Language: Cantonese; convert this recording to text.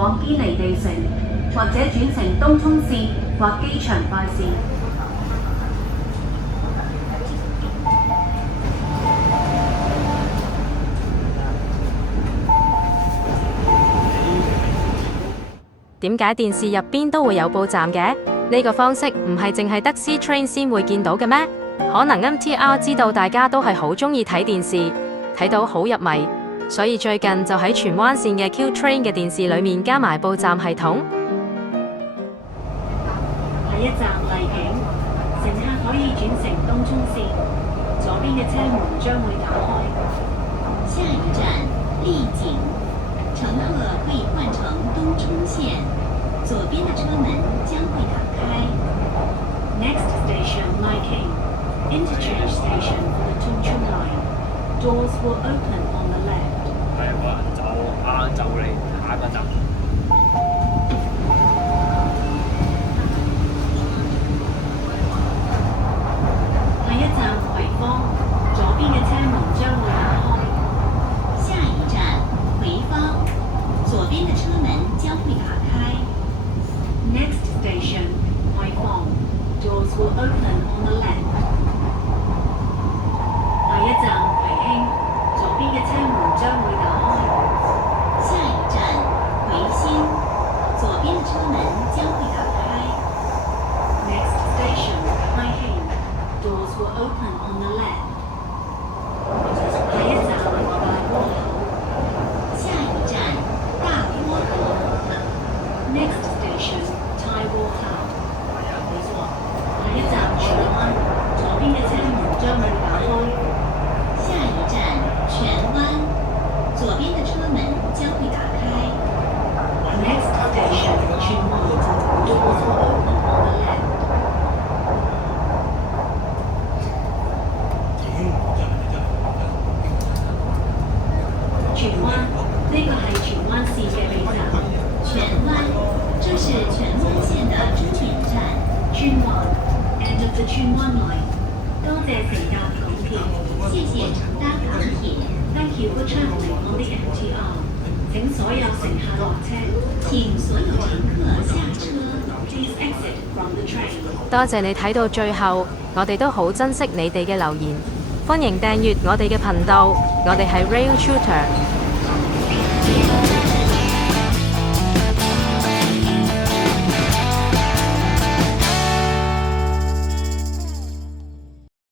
往堅尼地城，或者轉乘東涌線或機場快線。點解電視入邊都會有報站嘅？呢個方式唔係淨係得 C Train 先會見到嘅咩？可能 MTR 知道大家都係好鍾意睇電視，睇到好入迷，所以最近就喺荃灣線嘅 Q Train 嘅電視裏面加埋報站系統。下一站荔景，乘客可以轉乘東涌線，左邊嘅車門將會打開。下一站荔景，乘客可以換乘東涌線，左邊的車門將會打開。Next station Liking, interchange station for the Tung Chung line. Doors will open on the left. 係啊，可能就啱就嚟下一個站。下一站葵芳，左邊嘅車門將會打開。下一站葵芳，左邊的車門將會打開。Next station Hai Phong. Doors will open on the left. 下一站葵興，左邊嘅車門將會打開。下一站葵興，左邊的車門將會打開。Next station Hai Hing. Doors will open on the left. 下一站大窩口。下一站大窩口。Next station Tai Wo Hao. 冇錯，下一站荃灣，左邊嘅車門將會打開。下一站荃灣，左邊的車門將會打開。Next station 荃灣。Doors will open on the left. 荃灣，呢個係荃灣線嘅尾站。荃灣，這是荃灣線的終點站。荃灣 end of the 荃灣 line。多謝乘搭港鐵。謝謝乘搭港鐵。Thank you for travelling on the MTR。請所有乘客落車。請所有乘客下車。Please exit from the train。多謝你睇到最後，我哋都好珍惜你哋嘅留言。歡迎訂閱我哋嘅頻道，我哋係 Rail Tutor。